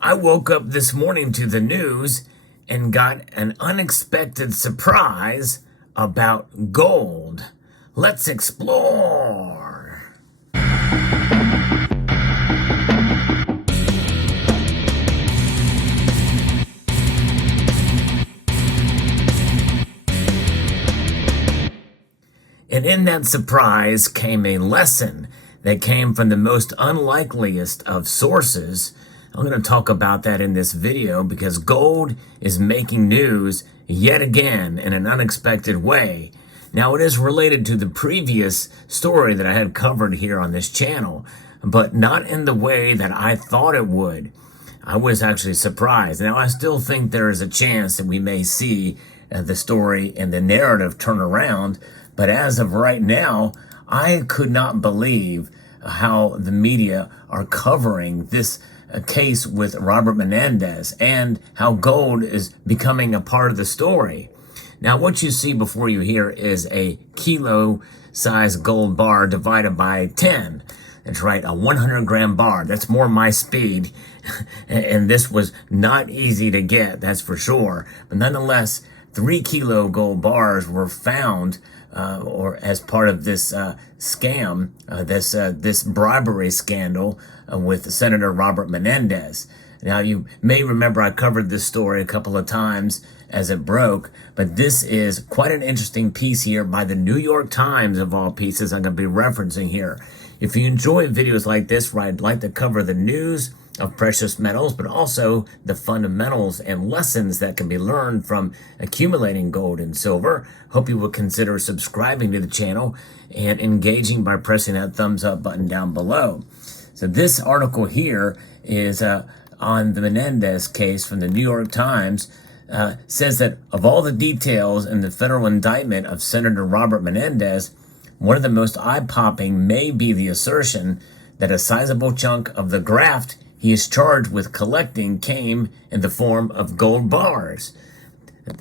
I woke up this morning to the news and got an unexpected surprise about gold. Let's explore. And in that surprise came a lesson that came from the most unlikeliest of sources. I'm going to talk about that in this video because gold is making news yet again in an unexpected way. Now, it is related to the previous story that I had covered here on this channel, but not in the way that I thought it would. I was actually surprised. Now, I still think there is a chance that we may see the story and the narrative turn around, but as of right now, I could not believe how the media are covering this case with Robert Menendez and how gold is becoming a part of the story. Now, what you see before you here is a kilo-sized gold bar divided by 10. That's right, a 100-gram bar. That's more my speed, and this was not easy to get, that's for sure. But nonetheless, 3-kilo gold bars were found or as part of this scam, this bribery scandal with Senator Robert Menendez. Now, you may remember I covered this story a couple of times as it broke, but this is quite an interesting piece here by the New York Times, of all pieces, I'm going to be referencing here. If you enjoy videos like this, where I'd like to cover the news of precious metals, but also the fundamentals and lessons that can be learned from accumulating gold and silver, hope you will consider subscribing to the channel and engaging by pressing that thumbs up button down below. So this article here is on the Menendez case from the New York Times. Says that of all the details in the federal indictment of Senator Robert Menendez, one of the most eye-popping may be the assertion that a sizable chunk of the graft he is charged with collecting came in the form of gold bars.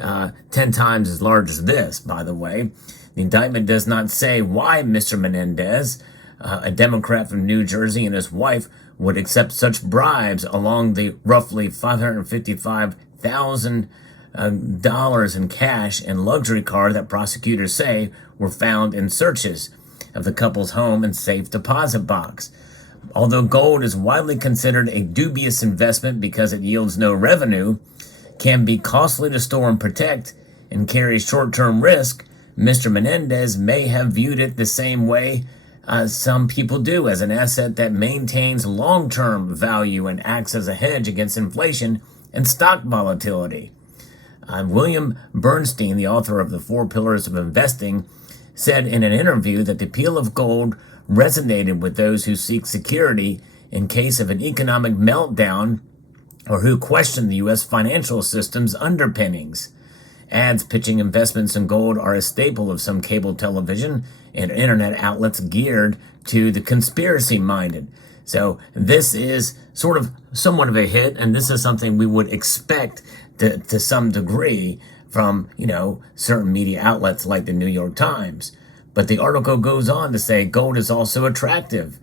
10 times as large as this, by the way. The indictment does not say why Mr. Menendez, a Democrat from New Jersey, and his wife would accept such bribes along the roughly $555,000 in cash and luxury car that prosecutors say were found in searches of the couple's home and safe deposit box. Although gold is widely considered a dubious investment because it yields no revenue, can be costly to store and protect, and carries short-term risk, Mr. Menendez may have viewed it the same way some people do, as an asset that maintains long-term value and acts as a hedge against inflation and stock volatility. William Bernstein, the author of The 4 Pillars of Investing, said in an interview that the appeal of gold resonated with those who seek security in case of an economic meltdown or who question the U.S. financial system's underpinnings. Ads pitching investments in gold are a staple of some cable television and internet outlets geared to the conspiracy-minded. So this is sort of somewhat of a hit, and this is something we would expect to some degree from, certain media outlets like the New York Times. But the article goes on to say gold is also attractive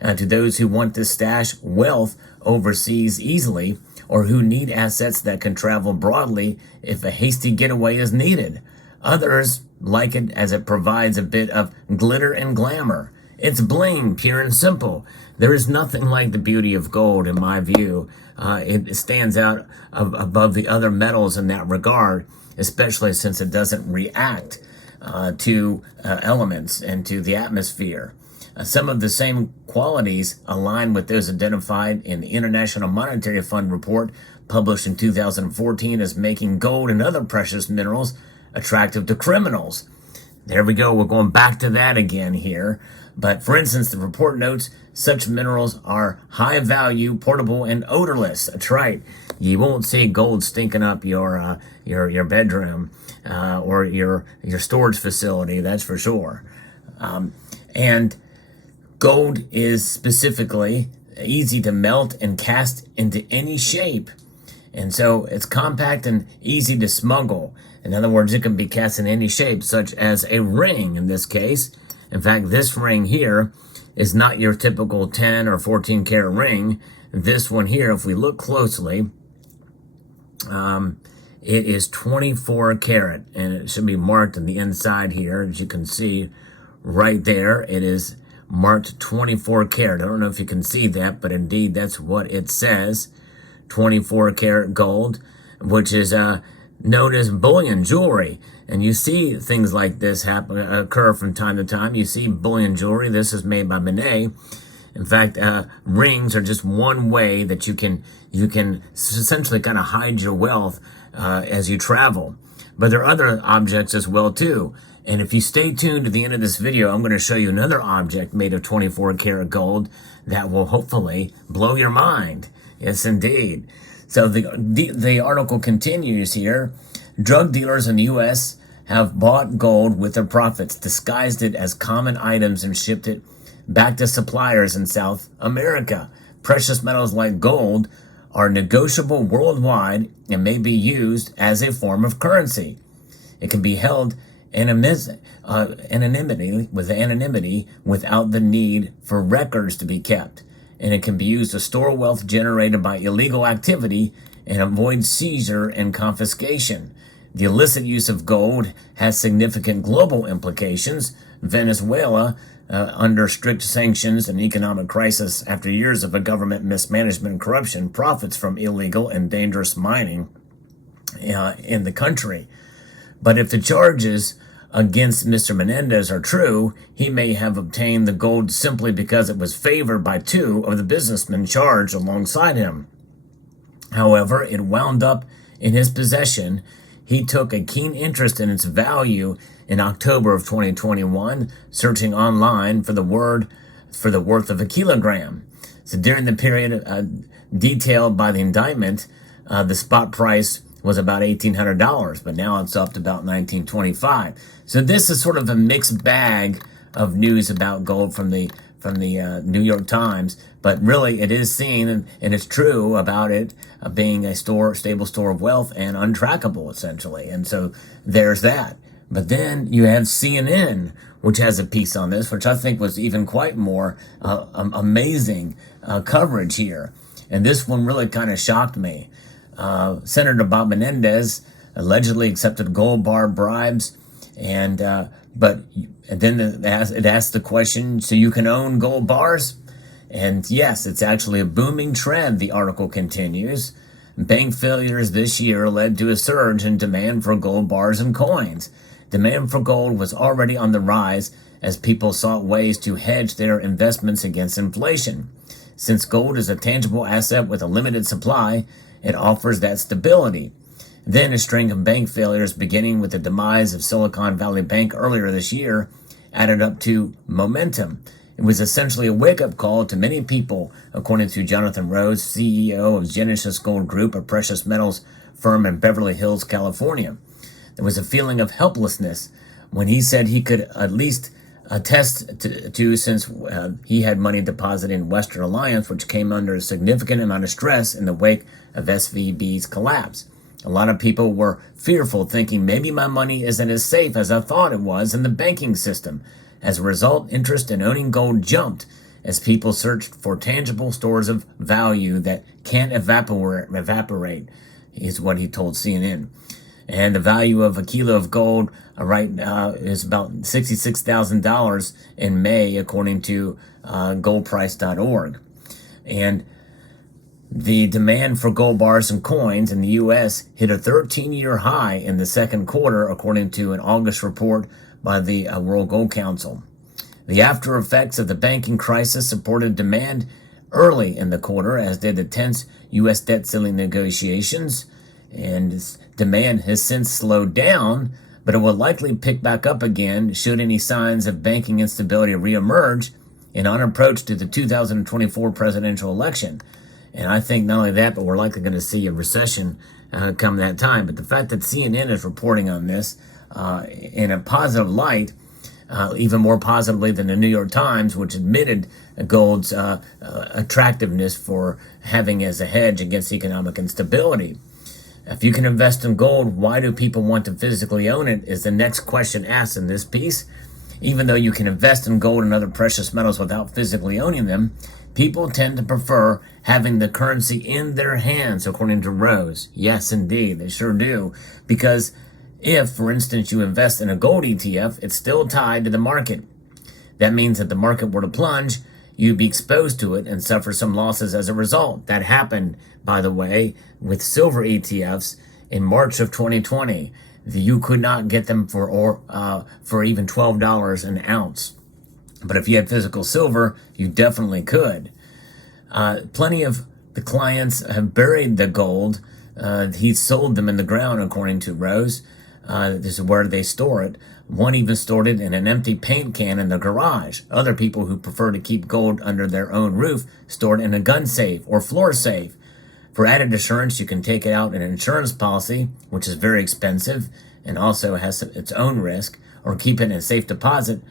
to those who want to stash wealth overseas easily or who need assets that can travel broadly if a hasty getaway is needed. Others like it as it provides a bit of glitter and glamour. It's bling, pure and simple. There is nothing like the beauty of gold, in my view. It stands out above the other metals in that regard, especially since it doesn't react to elements and to the atmosphere. Some of the same qualities align with those identified in the International Monetary Fund report published in 2014 as making gold and other precious minerals attractive to criminals. There we go, we're going back to that again here. But for instance, the report notes such minerals are high value, portable, and odorless. That's right. You won't see gold stinking up your bedroom or your storage facility, that's for sure. And gold is specifically easy to melt and cast into any shape. And so it's compact and easy to smuggle. In other words, it can be cast in any shape, such as a ring in this case. In fact, this ring here is not your typical 10 or 14 karat ring. this one here, if we look closely, it is 24 karat, and it should be marked on the inside here. As you can see right there, it is marked 24 karat. I don't know if you can see that, but indeed that's what it says. 24 karat gold, which is known as bullion jewelry. And you see things like this occur from time to time. You see bullion jewelry. This is made by Monet. In fact, rings are just one way that you can essentially kind of hide your wealth as you travel. But there are other objects as well too. And if you stay tuned to the end of this video, I'm going to show you another object made of 24 karat gold that will hopefully blow your mind. Yes, indeed. So the article continues here. Drug dealers in the U.S. have bought gold with their profits, disguised it as common items, and shipped it back to suppliers in South America. Precious metals like gold are negotiable worldwide and may be used as a form of currency. It can be held anonymity without the need for records to be kept. And it can be used to store wealth generated by illegal activity and avoid seizure and confiscation. The illicit use of gold has significant global implications. Venezuela, under strict sanctions and economic crisis after years of a government mismanagement and corruption, profits from illegal and dangerous mining in the country. But if the charges against Mr. Menendez are true, he may have obtained the gold simply because it was favored by two of the businessmen charged alongside him. However, it wound up in his possession. He took a keen interest in its value in October of 2021, searching online for the worth of a kilogram. So during the period detailed by the indictment, the spot price was about $1,800, but now it's up to about $1,925. So this is sort of a mixed bag of news about gold from the New York Times, but really it is seen and it's true about it being a stable store of wealth and untrackable essentially. And so there's that. But then you have CNN, which has a piece on this, which I think was even quite more amazing coverage here. And this one really kind of shocked me. Senator Robert Menendez allegedly accepted gold bar bribes, and then it asked the question, so you can own gold bars? And yes, it's actually a booming trend, the article continues. Bank failures this year led to a surge in demand for gold bars and coins. Demand for gold was already on the rise as people sought ways to hedge their investments against inflation. Since gold is a tangible asset with a limited supply, it offers that stability. Then a string of bank failures, beginning with the demise of Silicon Valley Bank earlier this year, added up to momentum. It was essentially a wake-up call to many people, according to Jonathan Rose, CEO of Genesis Gold Group, a precious metals firm in Beverly Hills, California. There was a feeling of helplessness when he said he could at least attest to since he had money deposited in Western Alliance, which came under a significant amount of stress in the wake of SVB's collapse. A lot of people were fearful, thinking maybe my money isn't as safe as I thought it was in the banking system. As a result, interest in owning gold jumped as people searched for tangible stores of value that can't evaporate, is what he told CNN. And the value of a kilo of gold is about $66,000 in May, according to goldprice.org. And the demand for gold bars and coins in the U.S. hit a 13-year high in the second quarter, according to an August report by the World Gold Council. The after effects of the banking crisis supported demand early in the quarter, as did the tense U.S. debt ceiling negotiations. And demand has since slowed down, but it will likely pick back up again should any signs of banking instability reemerge in our approach to the 2024 presidential election. And I think not only that, but we're likely going to see a recession come that time. But the fact that CNN is reporting on this in a positive light, even more positively than the New York Times, which admitted gold's attractiveness for having as a hedge against economic instability. If you can invest in gold, why do people want to physically own it is the next question asked in this piece. Even though you can invest in gold and other precious metals without physically owning them, people tend to prefer having the currency in their hands, according to Rose. Yes, indeed, they sure do. Because if, for instance, you invest in a gold ETF, it's still tied to the market. That means that the market were to plunge, you'd be exposed to it and suffer some losses as a result. That happened, by the way, with silver ETFs in March of 2020. You could not get them for even $12 an ounce. But if you had physical silver, you definitely could. Plenty of the clients have buried the gold. He sold them in the ground, according to Rose. This is where they store it. One even stored it in an empty paint can in the garage. Other people who prefer to keep gold under their own roof store it in a gun safe or floor safe. For added assurance, you can take it out in an insurance policy, which is very expensive and also has its own risk, or keep it in a safe deposit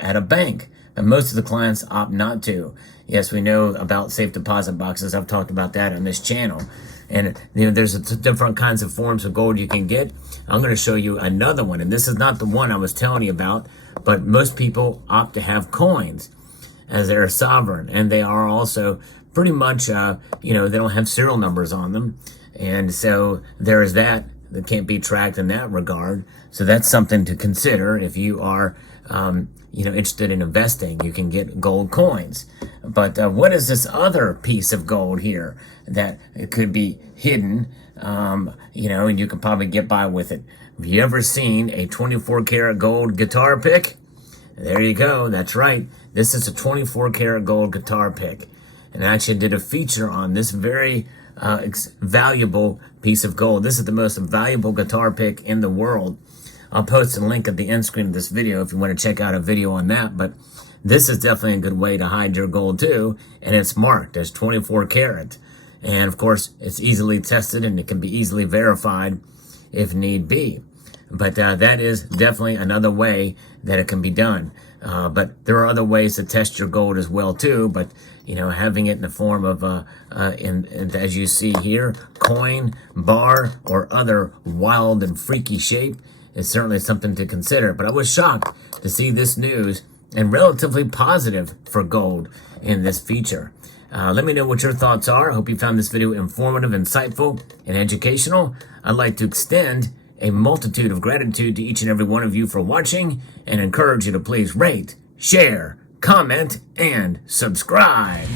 at a bank. And most of the clients opt not to. Yes, we know about safe deposit boxes. I've talked about that on this channel. And there's different kinds of forms of gold you can get. I'm going to show you another one. And this is not the one I was telling you about, but most people opt to have coins as their sovereign. And they are also pretty much, they don't have serial numbers on them. And so there is that can't be tracked in that regard. So that's something to consider if you are, interested in investing. You can get gold coins. But what is this other piece of gold here that it could be hidden, and you can probably get by with it? Have you ever seen a 24 karat gold guitar pick? There you go. That's right. This is a 24 karat gold guitar pick. And I actually did a feature on this very valuable piece of gold. This is the most valuable guitar pick in the world. I'll post a link at the end screen of this video if you want to check out a video on that. But this is definitely a good way to hide your gold too. And it's marked as 24 karat. And of course, it's easily tested and it can be easily verified if need be. But that is definitely another way that it can be done. But there are other ways to test your gold as well too. But having it in the form of as you see here, coin, bar, or other wild and freaky shape is certainly something to consider. But I was shocked to see this news and relatively positive for gold in this feature. Let me know what your thoughts are. I hope you found this video informative, insightful, and educational. I'd like to extend a multitude of gratitude to each and every one of you for watching and encourage you to please rate, share, comment, and subscribe.